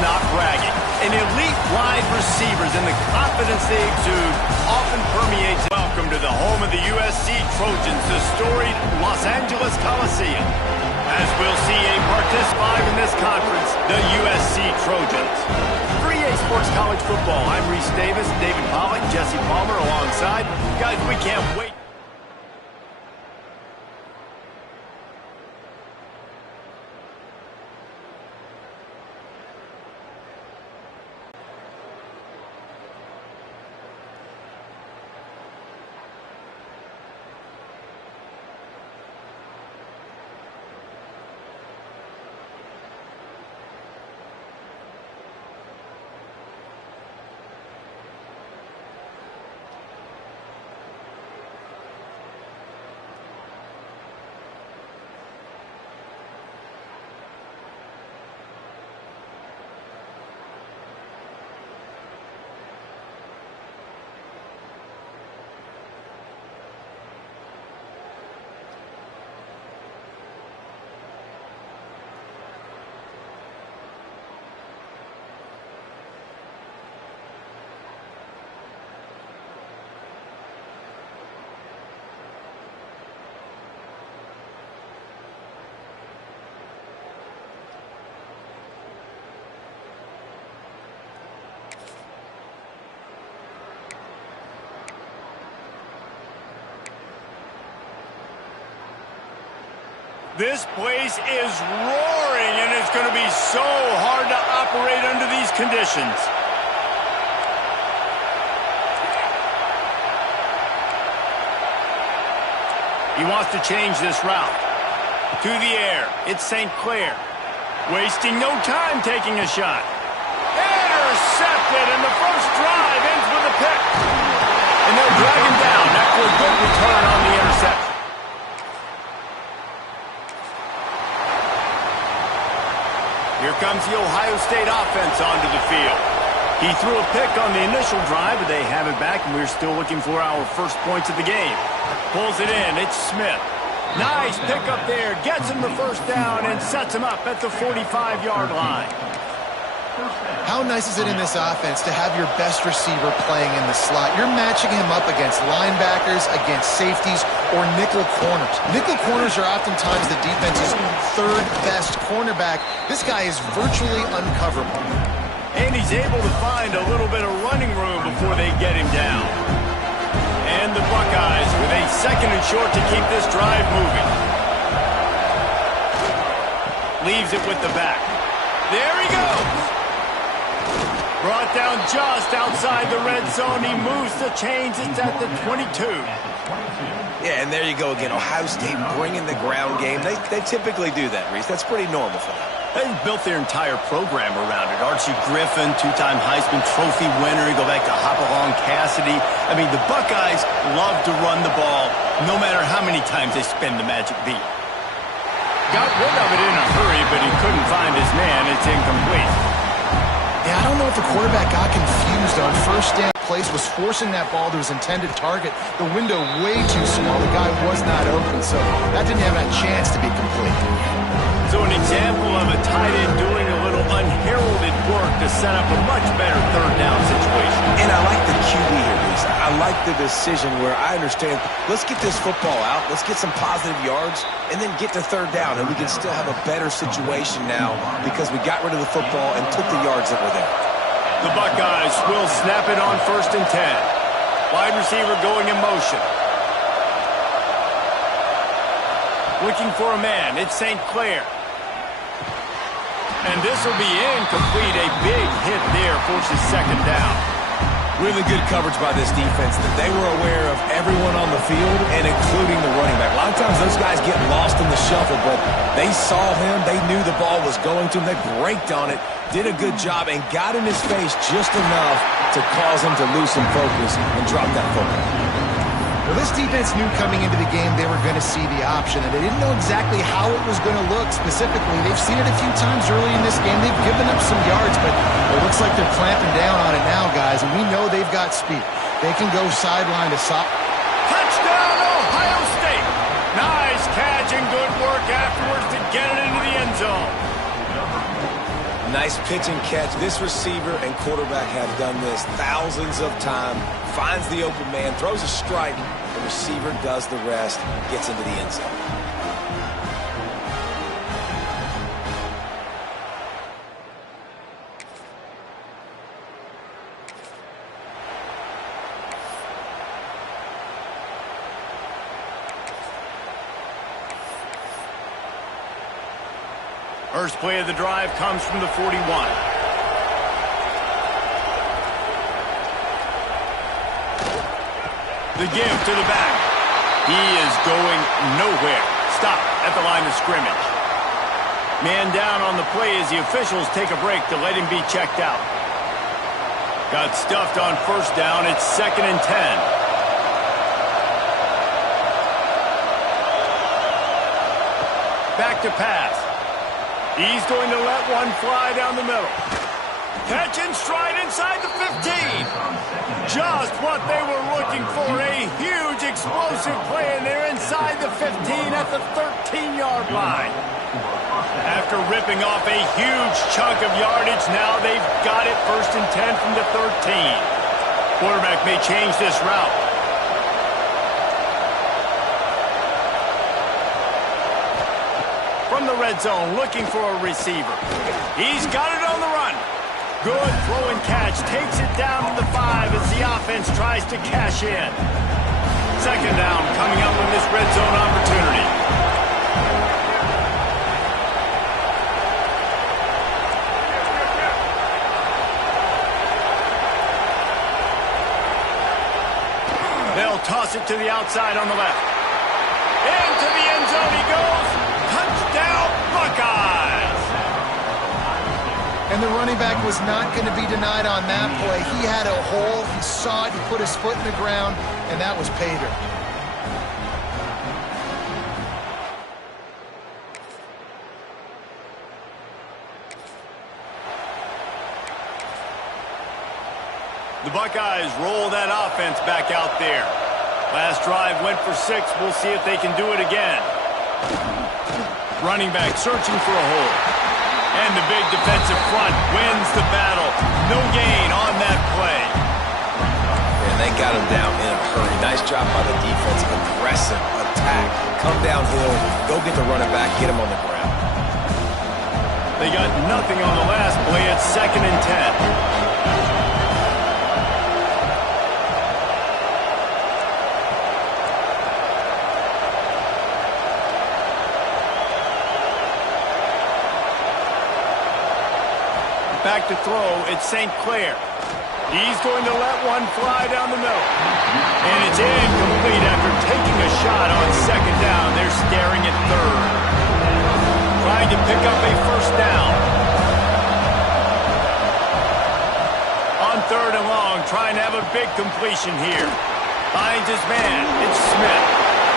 not bragging. An elite wide receivers and the confidence they exude often permeates. Welcome to the home of the USC Trojans, the storied Los Angeles Coliseum. As we'll see a participant in this conference, the USC Trojans. 3A Sports College Football. I'm Reese Davis, David Pollock, Jesse Palmer alongside. Guys, we can't wait. This place is roaring, and it's going to be so hard to operate under these conditions. He wants to change this route. To the air, it's St. Clair. Wasting no time taking a shot. Intercepted, and the first drive ends with a pick. And they'll drag him down after a good return on the interception. Here comes the Ohio State offense onto the field. He threw a pick on the initial drive, but they have it back, and we're still looking for our first points of the game. Pulls it in. It's Smith. Nice pick up there. Gets him the first down and sets him up at the 45-yard line. How nice is it in this offense to have your best receiver playing in the slot? You're matching him up against linebackers, against safeties, or nickel corners. Nickel corners are oftentimes the defense's third best cornerback. This guy is virtually uncoverable. And he's able to find a little bit of running room before they get him down. And the Buckeyes with a second and short to keep this drive moving. Leaves it with the back. There he goes. Brought down just outside the red zone. He moves the chains. It's at the 22. Yeah, and there you go again. Ohio State bringing the ground game. They typically do that, Reese. That's pretty normal for them. They've built their entire program around it. Archie Griffin, two-time Heisman Trophy winner. You go back to Hopalong Cassidy. I mean, the Buckeyes love to run the ball, no matter how many times they spin the magic beat. Got rid of it in a hurry, but he couldn't find his man. It's incomplete. Yeah, I don't know if the quarterback got confused on first down. Place was forcing that ball to his intended target. The window way too small. The guy was not open, so that didn't have a chance to be complete. So an example of a tight end doing a little unheralded work to set up a much better third down situation. And I like the QB here, Reese. I like the decision where I understand, let's get this football out, let's get some positive yards, and then get to third down, and we can still have a better situation now because we got rid of the football and took the yards that were there. The Buckeyes will snap it on 1st and 10. Wide receiver going in motion. Looking for a man. It's St. Clair. And this will be incomplete. A big hit there forces second down. Really good coverage by this defense. That they were aware of everyone on the field and including the running back. A lot of times those guys get lost in the shuffle, but they saw him. They knew the ball was going to him. They braked on it, did a good job, and got in his face just enough to cause him to lose some focus and drop that football. Well, this defense knew coming into the game they were going to see the option, and they didn't know exactly how it was going to look specifically. They've seen it a few times early in this game. They've given up some yards, but it looks like they're clamping down on it now, guys, and we know they've got speed. They can go sideline to side. Touchdown, Ohio State! Nice catch and good work afterwards to get it into the end zone. Nice pitch and catch. This receiver and quarterback have done this thousands of times. Finds the open man, throws a strike. The receiver does the rest, gets into the end zone. First play of the drive comes from the 41. The give to the back. He is going nowhere. Stop at the line of scrimmage. Man down on the play as the officials take a break to let him be checked out. Got stuffed on first down. It's 2nd and 10. Back to pass. He's going to let one fly down the middle. Catch and stride inside the 15. Just what they were looking for. A huge explosive play, and they're inside the 15 at the 13-yard line. After ripping off a huge chunk of yardage, now they've got it 1st and 10 from the 13. Quarterback may change this route. From the red zone, looking for a receiver. He's got it on the run. Good throw and catch. Takes it down to the 5 as the offense tries to cash in. 2nd down coming up with this red zone opportunity. They'll toss it to the outside on the left. Into the end zone he goes. Touchdown, Buckeyes! And the running back was not going to be denied on that play. He had a hole, he saw it, he put his foot in the ground, and that was pay dirt. The Buckeyes roll that offense back out there. Last drive went for 6. We'll see if they can do it again. Running back searching for a hole. And the big defensive front wins the battle. No gain on that play. And they got him down in a hurry. Nice job by the defense. Aggressive attack. Come downhill, go get the running back, get him on the ground. They got nothing on the last play. It's 2nd and 10. Back to throw, it's St. Clair. He's going to let one fly down the middle. And it's incomplete after taking a shot on 2nd down. They're staring at 3rd. Trying to pick up a 1st down. On 3rd and long, trying to have a big completion here. Finds his man, it's Smith.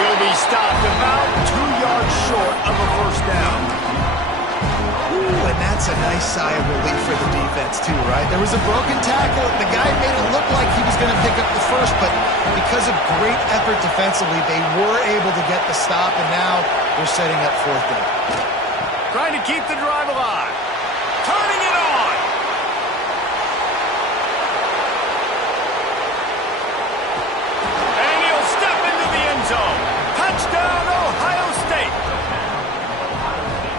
He'll be stopped about 2 yards short of a 1st down. And that's a nice sigh of relief for the defense too, right? There was a broken tackle. The guy made it look like he was going to pick up the 1st, but because of great effort defensively, they were able to get the stop, and now they're setting up 4th down. Trying to keep the drive alive. Turning it on. And he'll step into the end zone. Touchdown, Ohio State.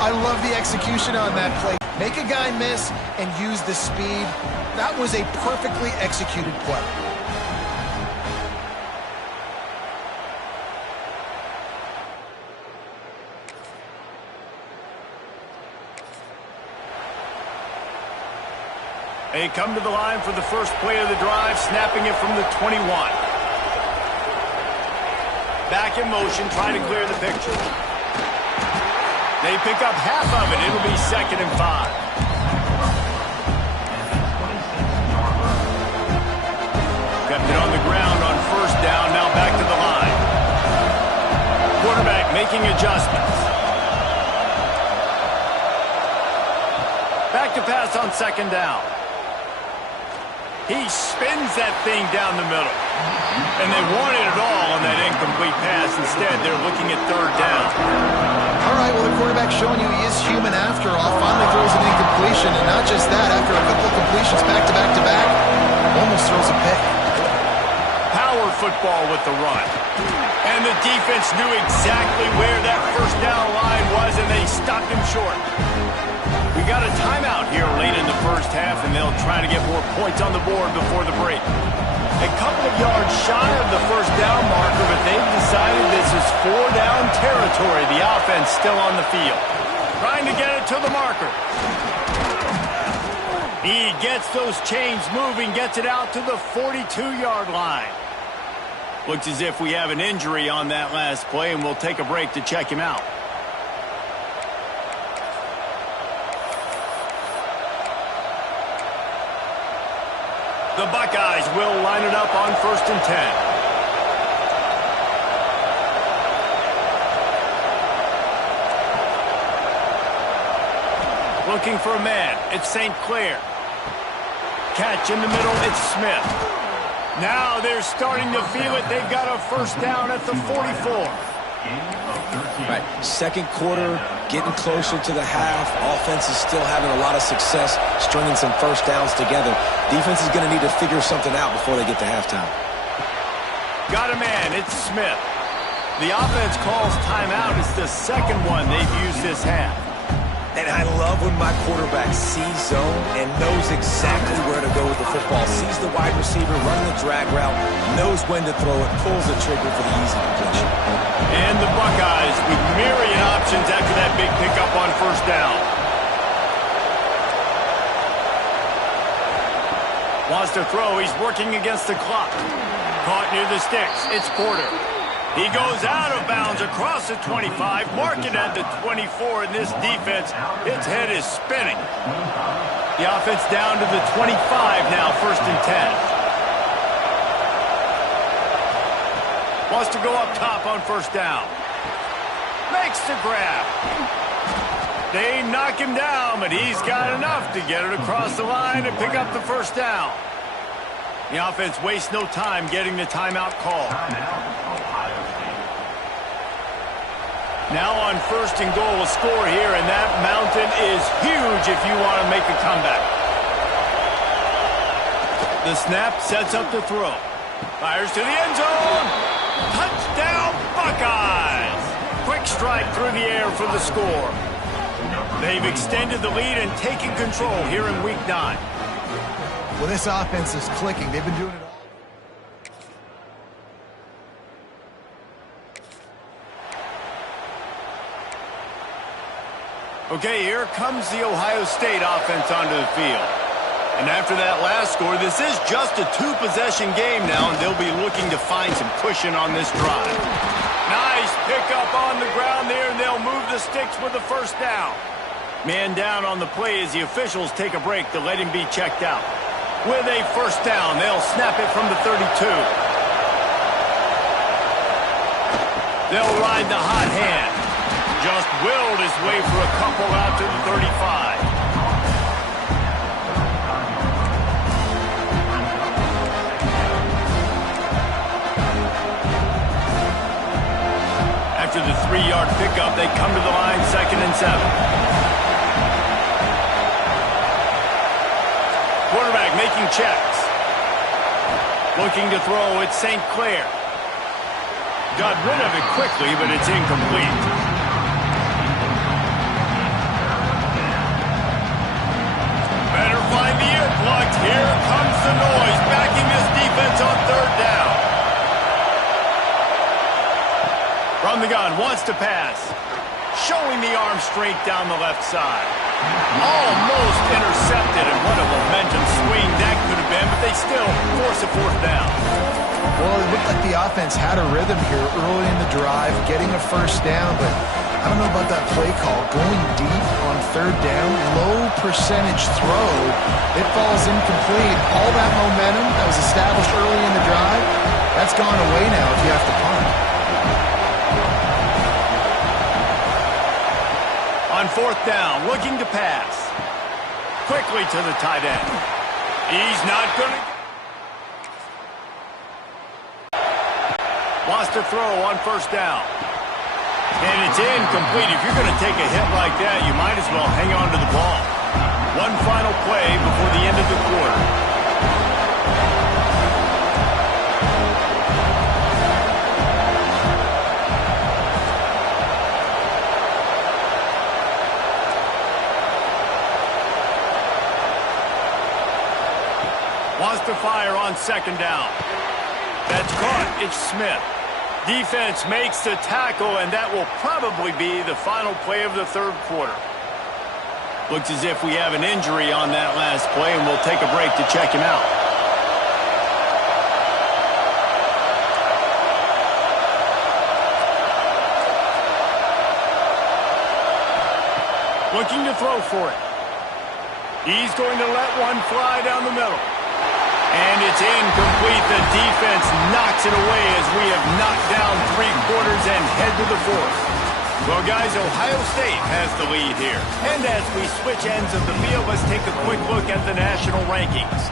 I love the execution on that play. Make a guy miss and use the speed. That was a perfectly executed play. They come to the line for the first play of the drive, snapping it from the 21. Back in motion, trying to clear the picture. They pick up half of it. It'll be 2nd and 5. Kept it on the ground on 1st down. Now back to the line. Quarterback making adjustments. Back to pass on 2nd down. He spins that thing down the middle. And they wanted it all on that incomplete pass. Instead, they're looking at 3rd down. All right, well, the quarterback's showing you he is human after all. Finally throws an incompletion, and now not just that, after a couple of completions back-to-back-to-back, almost throws a pick. Power football with the run. And the defense knew exactly where that first down line was, and they stopped him short. We got a timeout here late in the first half, and they'll try to get more points on the board before the break. A couple of yards shy of the first down marker, but they've decided this is four-down territory. The offense still on the field. Trying to get it to the marker. He gets those chains moving, gets it out to the 42-yard line. Looks as if we have an injury on that last play, and we'll take a break to check him out. The Buckeyes will line it up on 1st and 10. Looking for a man. It's St. Clair. Catch in the middle. It's Smith. Now they're starting to feel it. They've got a first down at the 44. Right. Second quarter, getting closer to the half. Offense is still having a lot of success stringing some first downs together. Defense is going to need to figure something out before they get to halftime. Got a man. It's Smith. The offense calls timeout. It's the second one they've used this half. And I love when my quarterback sees zone and knows exactly where to go with the football. Sees the wide receiver running the drag route, knows when to throw it, pulls the trigger for the easy completion. And the Buckeyes with myriad options after that big pickup on first down. Wants to throw. He's working against the clock. Caught near the sticks. It's Porter. He goes out of bounds across the 25, marking at the 24, and this defense, its head is spinning. The offense down to the 25 now, 1st and 10. Wants to go up top on first down. Makes the grab. They knock him down, but he's got enough to get it across the line and pick up the first down. The offense wastes no time getting the timeout call. Now on 1st and goal, a score here, and that mountain is huge if you want to make a comeback. The snap sets up the throw. Fires to the end zone. Touchdown, Buckeyes! Quick strike through the air for the score. They've extended the lead and taken control here in Week 9. Well, this offense is clicking. They've been doing it all. Okay, here comes the Ohio State offense onto the field. And after that last score, this is just a two-possession game now, and they'll be looking to find some cushion on this drive. Nice pickup on the ground there, and they'll move the sticks with the first down. Man down on the play as the officials take a break to let him be checked out. With a first down, they'll snap it from the 32. They'll ride the hot hand. Just willed his way for a couple out to the 35. After the 3-yard pickup, they come to the line 2nd and 7. Quarterback making checks. Looking to throw, it's St. Clair. Got rid of it quickly, but it's incomplete. Find the earplugs. Here comes the noise, backing this defense on 3rd down. From the gun, wants to pass. Showing the arm strength down the left side. Almost intercepted, and what a momentum swing that could have been, but they still force a 4th down. Well, it looked like the offense had a rhythm here early in the drive, getting a first down, but I don't know about that play call. Going deep on 3rd down, low percentage throw, it falls incomplete. All that momentum that was established early in the drive, that's gone away now if you have to punt. On 4th down, looking to pass. Quickly to the tight end. He's not going to... Wants to throw on first down. And it's incomplete. If you're going to take a hit like that, you might as well hang on to the ball. One final play before the end of the quarter. Wants to fire on second down. That's caught. It's Smith. Defense makes the tackle, and that will probably be the final play of the third quarter. Looks as if we have an injury on that last play, and we'll take a break to check him out. Looking to throw for it. He's going to let one fly down the middle. And it's incomplete. The defense knocks it away as we have knocked down 3 quarters and head to the fourth. Well, guys, Ohio State has the lead here. And as we switch ends of the field, let's take a quick look at the national rankings.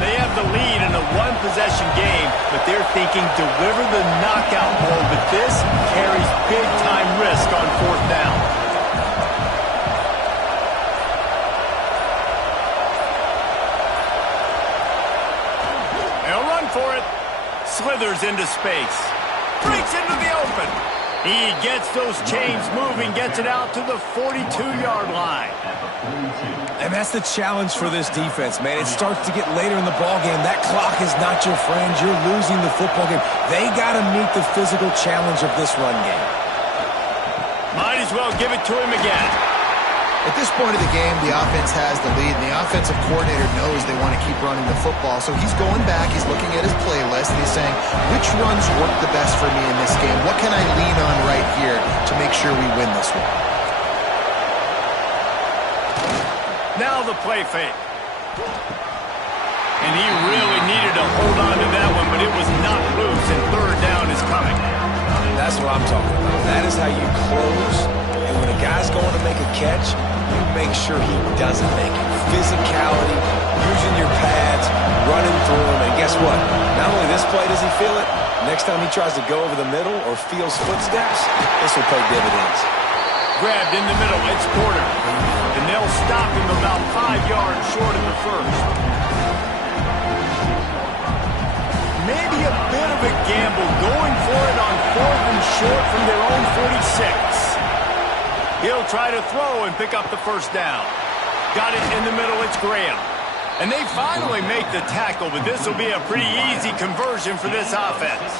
They have the lead in a one-possession game, but they're thinking deliver the knockout ball, but this carries big-time risk on fourth down. They'll run for it. Slithers into space. Breaks into the open. He gets those chains moving, gets it out to the 42-yard line. And that's the challenge for this defense, man. It starts to get later in the ballgame. That clock is not your friend. You're losing the football game. They got to meet the physical challenge of this run game. Might as well give it to him again. At this point of the game, the offense has the lead, and the offensive coordinator knows they want to keep running the football. So he's going back, he's looking at his playlist, and he's saying, which runs work the best for me in this game? What can I lean on right here to make sure we win this one? Now the play fake. And he really needed to hold on to that one, but it was not loose, and third down is coming. That's what I'm talking about. That is how you close. And when a guy's going to make a catch, you make sure he doesn't make it. Physicality, using your pads, running through him. And guess what? Not only this play does he feel it, next time he tries to go over the middle or feels footsteps, this will pay dividends. Grabbed in the middle, it's Porter. And they'll stop him about 5 yards short of the first. Maybe a bit of a gamble going for it on 4th and short from their own 46. He'll try to throw and pick up the first down. Got it in the middle, it's Graham. And they finally make the tackle, but this will be a pretty easy conversion for this offense.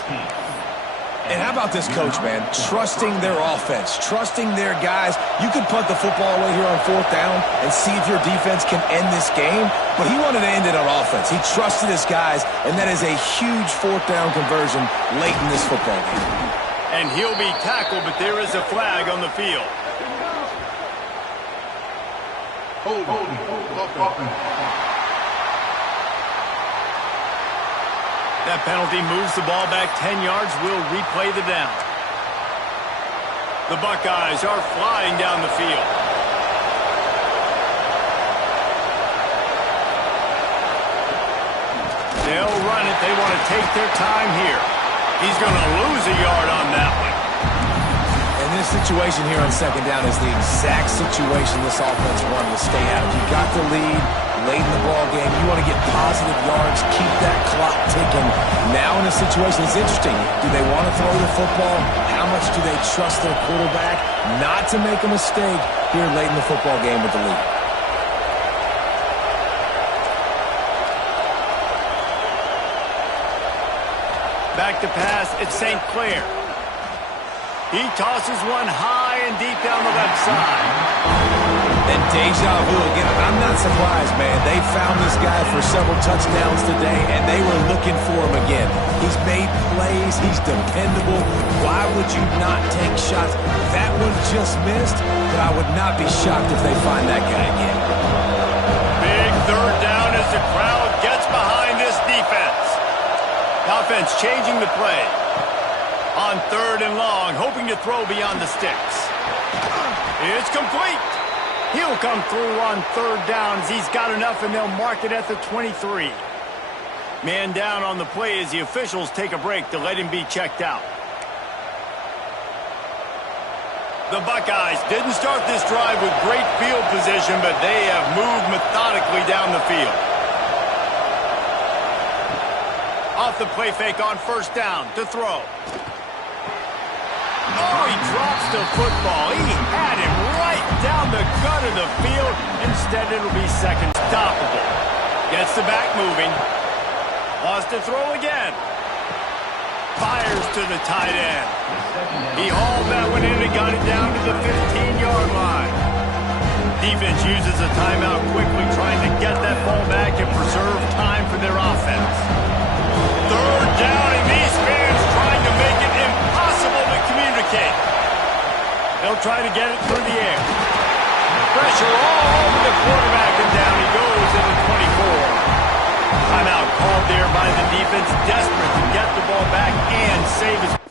And how about this coach, man? Trusting their offense, trusting their guys. You could punt the football away here on 4th down and see if your defense can end this game, but he wanted to end it on offense. He trusted his guys, and that is a huge 4th down conversion late in this football game. And he'll be tackled, but there is a flag on the field. That penalty moves the ball back 10 yards. We'll replay the down. The Buckeyes are flying down the field. They'll run it. They want to take their time here. He's going to lose a yard on that one. And this situation here on 2nd down is the exact situation this offense wanted to stay out of. You got the lead late in the ball game. You want to get positive yards, keep that clock ticking. Now in a situation, it's interesting. Do they want to throw the football? How much do they trust their quarterback not to make a mistake here late in the football game with the lead? Back to pass, it's St. Clair. He tosses one high and deep down the left side. And deja vu again. I'm not surprised, man. They found this guy for several touchdowns today, and they were looking for him again. He's made plays. He's dependable. Why would you not take shots? That one just missed, but I would not be shocked if they find that guy again. Big third down as the crowd gets behind this defense. Offense changing the play. On 3rd and long, hoping to throw beyond the sticks. It's complete. He'll come through on 3rd down as he's got enough, and they'll mark it at the 23. Man down on the play as the officials take a break to let him be checked out. The Buckeyes didn't start this drive with great field position, but they have moved methodically down the field. Off the play fake on first down to throw. Oh, he drops the football. He had him right down the gut of the field. Instead, it'll be second stoppable. Gets the back moving. Wants to throw again. Fires to the tight end. He hauled that one in and got it down to the 15-yard line. Defense uses a timeout quickly, trying to get that ball back and preserve time for their offense. Third down, and these fans trying to make it impossible to communicate. They'll try to get it through the air. Pressure all over the quarterback, and down he goes at the 24. Timeout called there by the defense, desperate to get the ball back and save his